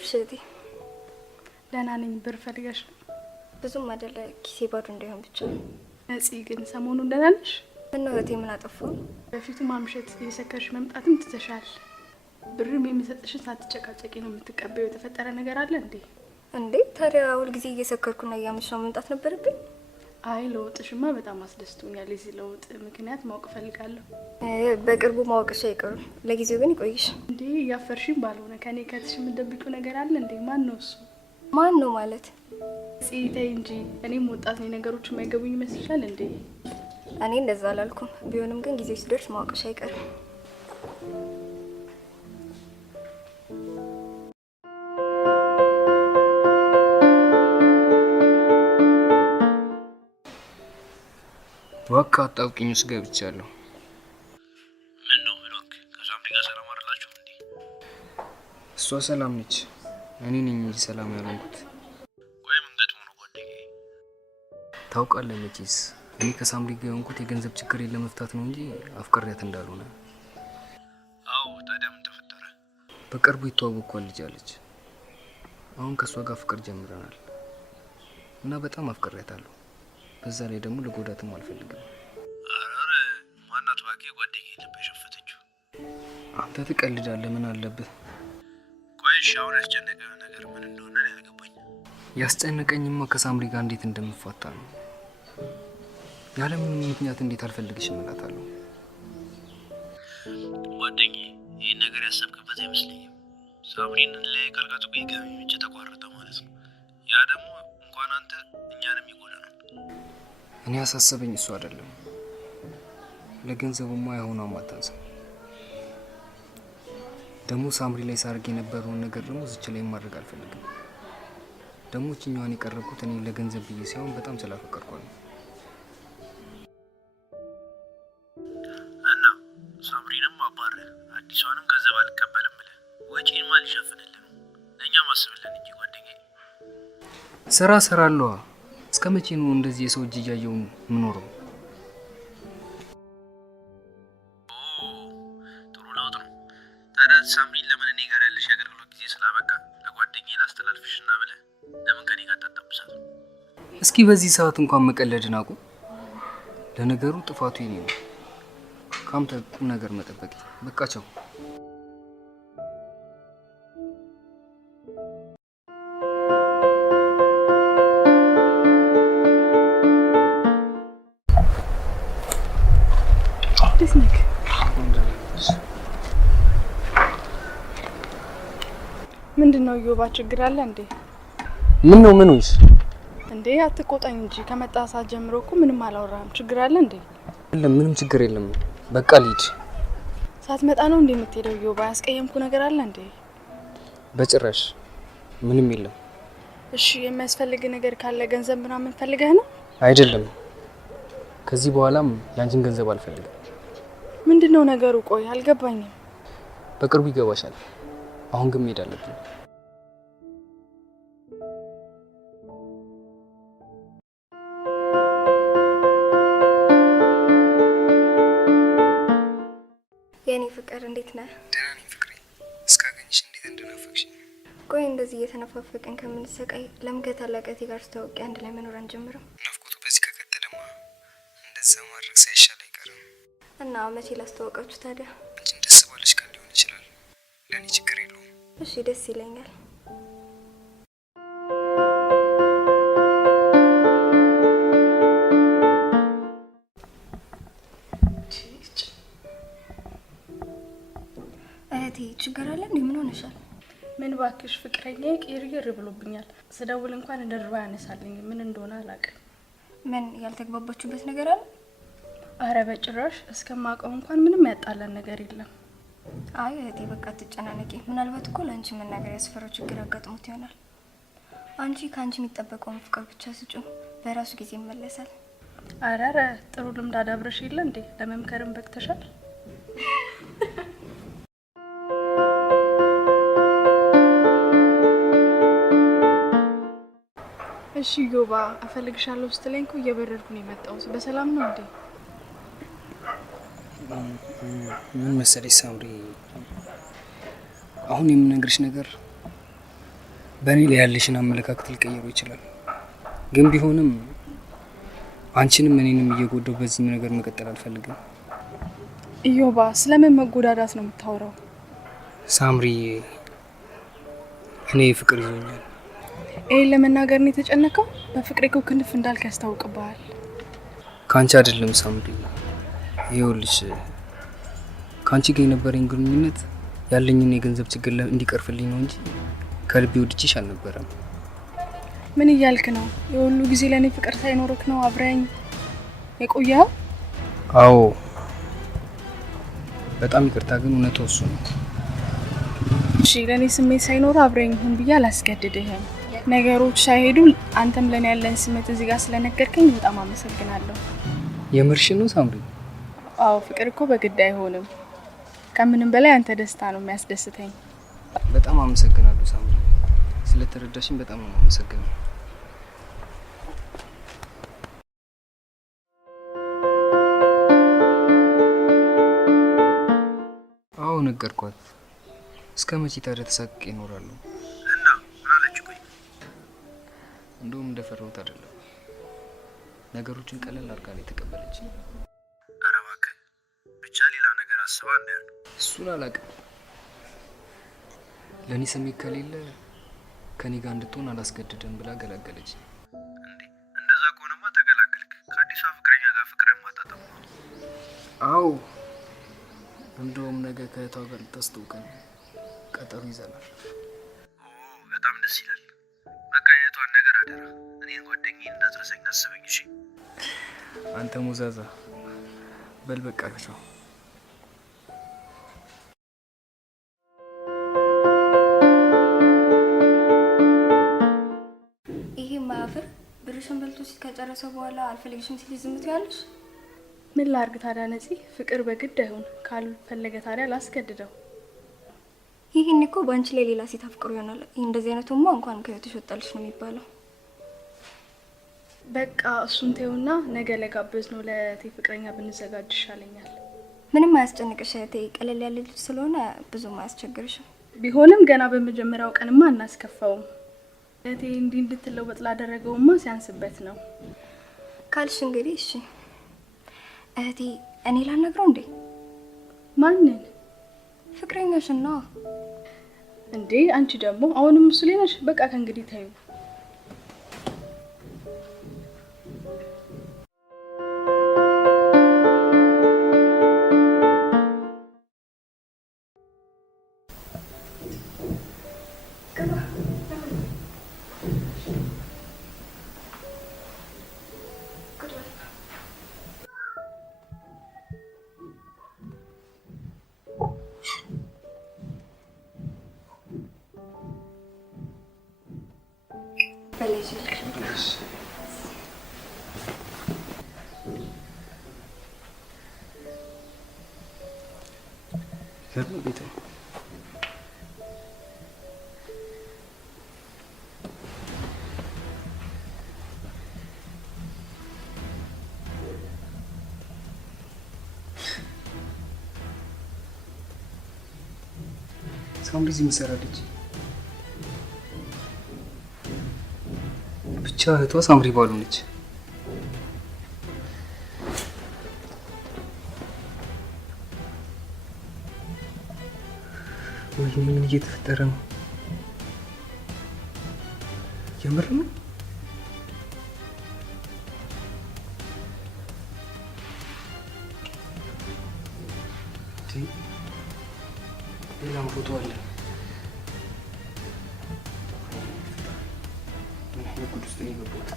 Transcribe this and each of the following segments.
አደርሽ እህቴ? ደህና ነኝ። ብር ፈልገሽ ነው? ብዙም አይደለ፣ ኪሴ ባዶ እንዳይሆን ብቻ። ነፂ ግን ሰሞኑን ደህና ነሽ? ምነው እህቴ ምን አጠፋው? በፊቱ ማምሸት እየሰከርሽ መምጣትም ትተሻል። ብርም የሚሰጥሽን ሳትጨቃጨቂ ነው የምትቀበዩ። የተፈጠረ ነገር አለ እንዴ? እንዴ ታዲያ ሁልጊዜ እየሰከርኩና እያመሸሁ መምጣት ነበረብኝ? አይ ለውጥሽማ በጣም አስደስቶኛል። የዚህ ለውጥ ምክንያት ማወቅ ፈልጋለሁ። በቅርቡ ማወቅሽ አይቀርም። ለጊዜው ግን ይቆይሽ። እንዴ እያፈርሽም ባልሆነ ከኔ ከትሽ የምትደብቂው ነገር አለ እንዴ? ማን ነው እሱ? ማን ነው ማለት? ጽይተይ እንጂ እኔም ወጣት ነኝ። ነገሮች የማይገቡኝ ይመስልሻል እንዴ? እኔ እንደዛ አላልኩም። ቢሆንም ግን ጊዜው ሲደርስ ማወቅሽ አይቀርም። ወካ አጣብቂኝ ውስጥ ገብቻለሁ። ምን ነው ብሎክ? ከሳምሪ ጋር ሰላም አይደላችሁ እንዴ? እሷ ሰላም ነች፣ እኔ ነኝ እንጂ ሰላም ያልሆንኩት። ቆይ ምን ገጥሞ ነው ጓደኛዬ? ታውቃለህ መቼስ እኔ ከሳምሪ ጋር የሆንኩት የገንዘብ ችግሬን ለመፍታት ነው እንጂ አፍቅሬያት እንዳልሆነ። አዎ ታዲያ ምን ተፈጠረ? በቅርቡ የተዋወቅኳት ልጅ አለች። አሁን ከእሷ ጋር ፍቅር ጀምረናል እና በጣም አፍቅሬያታለሁ። በዛ ላይ ደግሞ ለጎዳትም አልፈልግም። አረ ማናት ባኬ ጓደኛዬ ልብ የሸፈተችው? አንተ ትቀልዳለህ፣ ምን አለብህ? ቆይሽ አሁን ያስጨነቀው ነገር ምን እንደሆነ ነው ያልገባኝ። ያስጨነቀኝማ ከሳምሪ ጋር እንዴት እንደምፋታ ነው። ያለምንም ምክንያት እንዴት አልፈልግሽም እላታለሁ። ጓደኛዬ ይህን ነገር ያሰብክበት አይመስለኝም። ሳምሪን ላይ ካልጋጡ ገቢ ምንጭ ተቋረጠ ማለት ነው። ያ ደግሞ እንኳን አንተ እኛንም ይጎዳናል። እኔ ያሳሰበኝ እሱ አይደለም። ለገንዘቡማ አይሆንም አታንሳ። ደግሞ ሳምሪ ላይ ሳርግ የነበረውን ነገር ደግሞ ዝች ላይ ማድረግ አልፈልግም። ደግሞ እኛዋን የቀረብኩት እኔ ለገንዘብ ብዬ ሳይሆን በጣም ስላፈቀርኳት ነው። እና ሳምሪንም አባረ አዲሷንም ገንዘብ አልቀበልም ብለህ ወጪን ማን ሊሸፍንልህ ነው? ለእኛ ማስብልን እንጂ ጓደኛዬ። ስራ ሰራለዋ። እስከ መቼ ነው እንደዚህ የሰው እጅ እያየሁ የምኖረው? ጥሩ ለውጥ ነው። ታዲያ ሳምሪን ለምን እኔ ጋር ያለሽ የአገልግሎት ጊዜ ስላበቃ ለጓደኛዬ ላስተላልፍሽና ብለህ ለምን ከኔ ጋር ታጣብሳት? እስኪ በዚህ ሰዓት እንኳን መቀለድን አቁም። ለነገሩ ጥፋቱ የኔ ነው። ካንተ ቁም ነገር መጠበቅ በቃ ቻው። ምንድነው ዮባ? ችግር አለ እንዴ? ምን ነው ምን ወይስ እንዴ? አትቆጣኝ እንጂ ከመጣ ሰዓት ጀምሮ እኮ ምንም አላወራህም። ችግር አለ እንዴ? የለም ምንም ችግር የለም። በቃ ልሂድ። ሳትመጣ ነው እንዴ የምትሄደው? ዮባ ያስቀየምኩ ነገር አለ እንዴ? በጭራሽ ምንም የለም። እሺ የሚያስፈልግ ነገር ካለ ገንዘብ ምናምን ፈልገህ ነው? አይደለም። ከዚህ በኋላም ያንቺን ገንዘብ አልፈልግም። ምንድነው ነገሩ? ቆይ አልገባኝም። በቅርቡ ይገባሻል። አሁን ግን መሄድ አለብኝ። የኔ ፍቅር እንዴት ነህ? ደህና ነኝ ፍቅሬ። እስካገኝሽ እንዴት እንደናፈቅሽ። ቆይ እንደዚህ እየተነፋፈቅን ከምንሰቃይ ለምን ከታላቀቴ ጋር ተዋውቂ አንድ ላይ መኖር አንጀምርም? ናፍቆቱ በዚህ ከቀጠለማ እንደዛ ማድረግ ሳይሻል አይቀርም። እና መቼ ላስተዋወቃችሁ ታዲያ? አንቺን ደስ ባለሽ ቀን ሊሆን ይችላል። ለእኔ ችግር የለውም። እሺ ደስ ይለኛል። እህቴ ችግር አለ እንዴ? ምን ሆነሻል? ምን ባክሽ ፍቅረኛዬ ቅይርይር ብሎብኛል። ስደውል እንኳን እንደድሮ ያነሳልኝ። ምን እንደሆነ አላውቅም። ምን ያልተግባባችሁበት ነገር አለ? አረ በጭራሽ። እስከማውቀው እንኳን ምንም ያጣላን ነገር የለም። አይ እህቴ በቃ አትጨናነቂ። ምናልባት እኮ ለአንቺ መናገር ያስፈራው ችግር አጋጥሞት ይሆናል። አንቺ ከአንቺ የሚጠበቀውን ፍቅር ብቻ ስጪው፣ በራሱ ጊዜ ይመለሳል። አረ ጥሩ ልምድ አዳብረሽ የለ እንዴ? ለመምከርም በቅተሻል። እሺ ዮባ አፈልግሻለሁ ስትለኝ እኮ እየበረርኩ ነው የመጣሁት። በሰላም ነው እንዴ? ምን መሰለሽ ሳምሪ፣ አሁን የምነግርሽ ነገር በእኔ ላይ ያለሽን አመለካከት ሊቀይሩ ይችላል። ግን ቢሆንም አንቺንም እኔንም እየጎዳው በዚህ ነገር መቀጠል አልፈልግም። ኢዮባ ስለምን መጎዳዳት ነው የምታወራው? ሳምሪዬ እኔ ፍቅር ይዞኛል። ይሄን ለመናገር ነው የተጨነቀው? በፍቅሬ እኮ ክንፍ እንዳልክ ያስታውቅብሃል። ካንቺ አይደለም ሳምሪ፣ ይኸውልሽ ካንቺ ጋር የነበረኝ ግንኙነት ያለኝን የገንዘብ ችግር እንዲቀርፍልኝ ነው እንጂ ከልቤ ወድጄሽ አልነበረም። ምን እያልክ ነው? የሁሉ ጊዜ ለኔ ፍቅር ሳይኖርክ ነው አብረኝ የቆየው? አዎ በጣም ይቅርታ፣ ግን እውነታው እሱ ነው። እሺ ለኔ ስሜት ሳይኖር አብረኝ ሁን ብዬ አላስገድድህም። ነገሮች ሳይሄዱ አንተም ለኔ ያለን ስሜት እዚህ ጋር ስለነገርከኝ በጣም አመሰግናለሁ። የምርሽ ነው ሳምሪ? አዎ ፍቅር እኮ በግድ አይሆንም። ከምንም በላይ አንተ ደስታ ነው የሚያስደስተኝ። በጣም አመሰግናለሁ ሳምሪ፣ ስለተረዳሽኝ በጣም ነው አመሰግናለሁ። አዎ ነገርኳት። እስከ መቼ ታዲያ ተሳቅቄ እኖራለሁ? እና ምን አለች? ቆይ እንደውም እንደፈራሁት አይደለም። ነገሮችን ቀለል አድርጋ ነው የተቀበለችኝ። ኧረ እባክህ ብቻ ሌላ ነገር አስባ እንዳይሆን። እሱን አላውቅም። ለእኔ ስሜት ከሌለ ከኔ ጋር እንድትሆን አላስገድድም ብላ ገላገለች። እንዴ እንደዛ ከሆነማ ተገላገልክ። ከአዲሷ ፍቅረኛ ጋር ፍቅርን ማጣጣም ነው። አዎ እንደውም ነገ ከእህቷ ጋር ልታስተውቀን ቀጠሮ ይዘናል። በጣም ደስ ይላል። በቃ የእህቷን ነገር አደራ እኔን ጓደኛዬን እንዳትረሳኝ አስበኝ። እሺ አንተ ሙዛዛ በል በቃ ቻው። ይሄ ማያፍር ብርሽን በልቶ ከጨረሰ በኋላ አልፈልግሽም ሲል ዝም ትያለሽ? ምን ላርግ ታዲያ ነፂ? ፍቅር በግድ አይሆን፣ ካልፈለገ ታዲያ ላስገድደው። ይሄን እኮ ባንቺ ላይ ሌላ ሴት አፍቅሮ ይሆናል። ይሄ እንደዚህ አይነቱማ እንኳን ከህይወትሽ ወጣልሽ ነው የሚባለው። በቃ እሱን ተይውና ነገ ለጋበዝ ነው ለእቴ ፍቅረኛ ብንዘጋጅ ይሻለኛል። ምንም አያስጨንቅሽ እህቴ፣ ቀለል ያለ ልጅ ስለሆነ ብዙም አያስቸግርሽም። ቢሆንም ገና በመጀመሪያው ቀንማ እናስከፋውም። እቴ እንዲህ እንድትለወጥ ላደረገውማ ሲያንስበት ነው ካልሽ እንግዲህ እሺ። እህቴ እኔ ላናግረው እንዴ? ማንን? ፍቅረኛሽን ነው እንዴ? አንቺ ደግሞ አሁንም እሱ ላይ ነሽ። በቃ ከእንግዲህ ታዩ። ሳምሪ እዚህ መሰራለች። ብቻ እህቷ ሳምሪ ባሉ ነች። ወይኔ ምን እየተፈጠረ ነው? የምር ነው? ሌላም ፎቶ አለ። ጉድ ውስጥ ነው የገባሁት።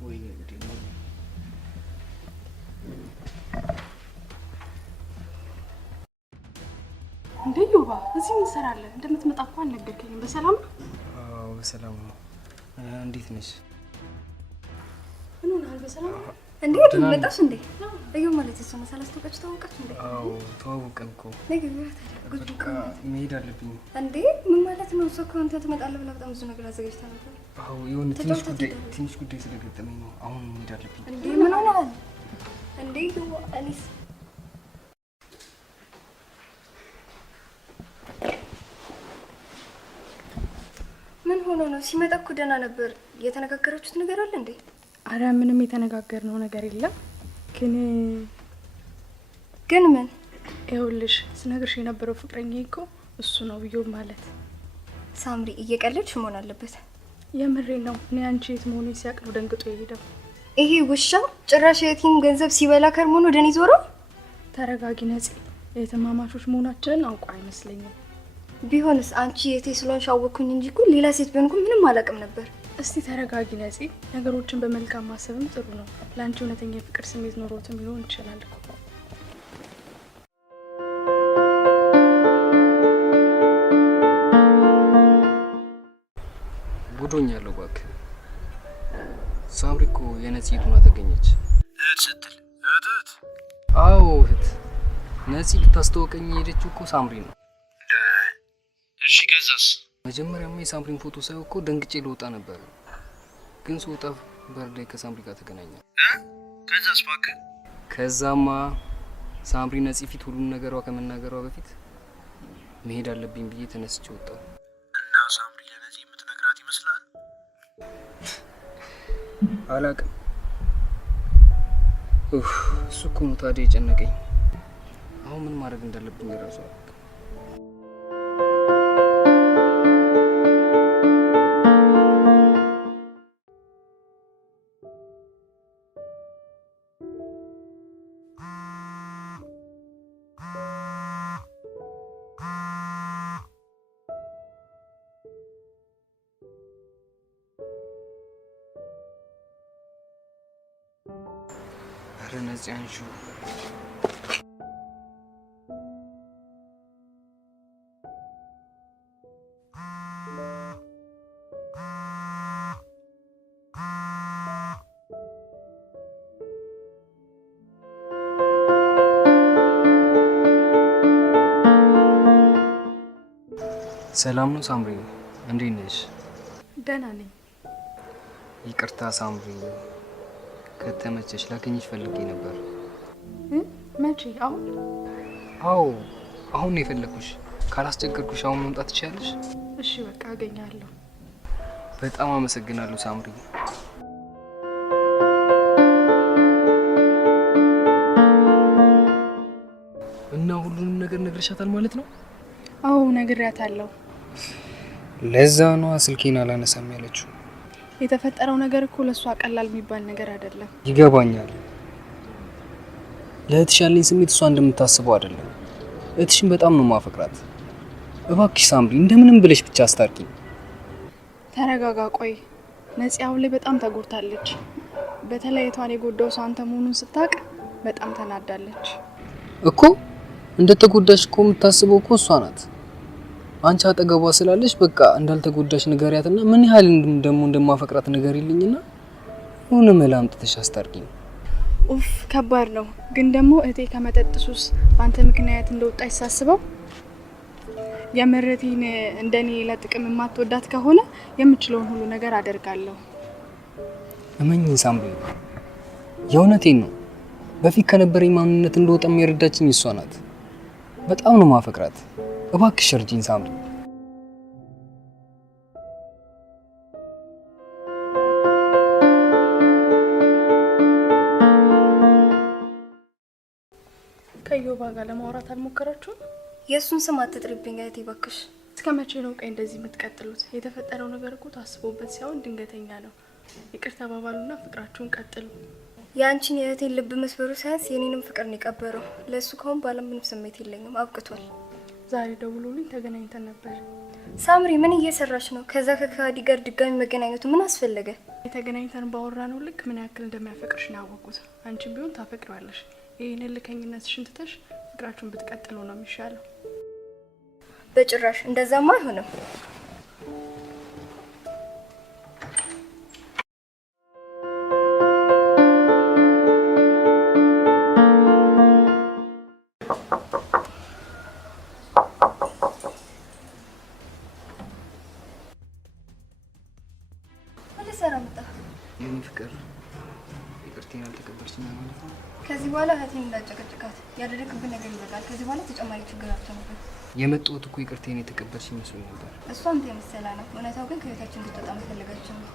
ወይኔ ጉዴ ነው። እንዴ ዮባ እዚህ ምን ትሰራለህ? እንደምትመጣ እኮ አልነገርከኝም። በሰላም ነው? አዎ በሰላም ነው። እንዴት ነሽ? ምን ሆነሃል? በሰላም ነው? እንዴ ትመጣሽ እንዴ? እዩ ማለት እሱ ነው። ሳላስተውቀች ተዋወቃች እንዴ? አዎ ተዋወቅን እኮ። በቃ መሄድ አለብኝ። እንዴ ምን ማለት ነው? እሱ እኮ አንተ ትመጣለህ ብላ በጣም ብዙ ነገር አዘጋጅታ ነበር። አዎ የሆነ ትንሽ ጉዳይ ስለገጠመኝ ነው። አሁን መሄድ አለብኝ። እንዴ ምን ሆነሃል? እንዴ እኔስ ሆኖ ነው? ሲመጣ እኮ ደህና ነበር። የተነጋገራችሁት ነገር አለ እንዴ? አረ ምንም የተነጋገርነው ነገር የለም። ግን ምን? ይኸውልሽ ስነግርሽ የነበረው ፍቅረኛዬ እኮ እሱ ነው ብዬው ማለት። ሳምሪ እየቀለድሽ መሆን አለበት። የምሬ ነው። እኔ አንቺ የት መሆኑን ሲያቅ ነው ደንግጦ የሄደው። ይሄ ውሻ ጭራሽ የቲም ገንዘብ ሲበላ ከርሞ ነው ደን ይዞራ። ተረጋጊ ነፂ። የተማማቾች መሆናችንን አውቀው አይመስለኝም። ቢሆንስ አንቺ የቴ ስለሆንሽ አወኩኝ እንጂ እኮ ሌላ ሴት ቢሆን ምንም አላውቅም ነበር። እስቲ ተረጋጊ ነፂ። ነገሮችን በመልካም ማሰብም ጥሩ ነው። ለአንቺ እውነተኛ የፍቅር ስሜት ኖሮትም ሊሆን ይችላል እኮ። ጉዶኛለሁ እባክህ። ሳምሪ እኮ የነፂ ሆና ተገኘች። እህት ስትል እህት? አዎ እህት። ነፂ ልታስተዋወቀኝ የሄደችው እኮ ሳምሪ ነው። እሺ ከዛስ? መጀመሪያማ የሳምሪን ፎቶ ሳይው እኮ ደንግጬ ልወጣ ነበር፣ ግን ስወጣ በር ላይ ከሳምሪ ጋር ተገናኛል። ከዛስ? እባክህ። ከዛማ ሳምሪ ነፂ ፊት ሁሉን ነገሯ ከመናገሯ በፊት መሄድ አለብኝ ብዬ ተነስቼ ወጣሁ። እና ሳምሪ ለነፂ የምትነግራት ይመስላል? አላውቅም። እሱ እኮ ነው ታዲያ የጨነቀኝ። አሁን ምን ማድረግ እንዳለብኝ ራሱ አላውቅም። ኧረ ነፂ አንሺው። ሰላም ነው ሳምሪ? እንዴት ነሽ? ደህና ነኝ። ይቅርታ ሳምሪ፣ ከተመቸሽ ላገኝሽ ፈልጌ ነበር። መቼ? አሁን? አዎ አሁን ነው የፈለኩሽ። ካላስቸገርኩሽ አሁን መምጣት ትችያለሽ? እሺ በቃ አገኛለሁ። በጣም አመሰግናለሁ ሳምሪ። እና ሁሉንም ነገር ነግረሻታል ማለት ነው? አዎ ነግሬያታለሁ። ለዛ ነው ስልኬን አላነሳም ያለችው። የተፈጠረው ነገር እኮ ለሷ ቀላል የሚባል ነገር አይደለም። ይገባኛል። ለእህትሽ ያለኝ ስሜት እሷ እንደምታስበው አይደለም። እህትሽን በጣም ነው ማፈቅራት። እባክሽ ሳምሪ እንደምንም ብለሽ ብቻ አስታርቂኝ። ተረጋጋ። ቆይ ነፂ አሁን ላይ በጣም ተጎድታለች። በተለይ እቷን የጎዳው ሰው አንተ መሆኑን ስታውቅ በጣም ተናዳለች እኮ። እንደተጎዳሽ እኮ የምታስበው እኮ እሷ ናት። አንቺ አጠገቧ ስላለሽ በቃ እንዳልተጎዳሽ ንገሪያትና ምን ያህል ደግሞ እንደማፈቅራት ንገሪልኝና ሆነ መላምጥተሽ አስታርቂኝ። ኡፍ ከባድ ነው። ግን ደግሞ እቴ ከመጠጥ ሱስ በአንተ ምክንያት እንደወጣች ሳስበው የምርቴን እንደኔ ለጥቅም የማትወዳት ከሆነ የምችለውን ሁሉ ነገር አደርጋለሁ። እመኚኝ ሳምሪ፣ የእውነቴን ነው። በፊት ከነበረኝ ማንነት እንደወጣ የሚረዳችኝ እሷ ናት። በጣም ነው ማፈቅራት። እባክሽ እርጂኝ ሳምሪ። ከዮባ ጋር ለማውራት አልሞከራችሁም? የእሱን ስም አትጥሪብኝ እህቴ እባክሽ። እስከ መቼ ነው ቀይ እንደዚህ የምትቀጥሉት? የተፈጠረው ነገር እኮ ታስቦበት ሳይሆን ድንገተኛ ነው። ይቅር ተባባሉና ፍቅራችሁን ቀጥሉ። የአንቺን የእህቴን ልብ መስበሩ ሳያንስ የኔንም ፍቅር ነው የቀበረው። ለእሱ ከሆን ባለም ምንም ስሜት የለኝም። አብቅቷል። ዛሬ ደውሎልኝ ተገናኝተን ነበር። ሳምሪ ምን እየሰራሽ ነው? ከዛ ከካዲ ጋር ድጋሚ መገናኘቱ ምን አስፈለገ? የተገናኝተን ባወራነው ልክ ምን ያክል እንደሚያፈቅርሽ ነው ያወቁት። አንቺም ቢሆን ታፈቅሪዋለሽ። ይሄን ልከኝነትሽን ትተሽ ፍቅራችሁን ብትቀጥሉ ነው የሚሻለው። በጭራሽ እንደዛማ አይሆንም። የኔ ፍቅር ይቅርታ ይቅርታዬን አልተቀበልሽኝ ማለት ነው? ከዚህ በኋላ እህቴን እንዳጨቀጭቃት ያደረግብን ነገር ይበቃል። ከዚህ በኋላ ተጨማሪ ችግር አትሆንብን። የመጣሁት እኮ ይቅርታዬን የተቀበልሽኝ መስሎኝ ነበር። እሷም ተመሰላ ነው። እውነታው ግን ከቤታችን እንድትወጣ መፈለጋችን ነው።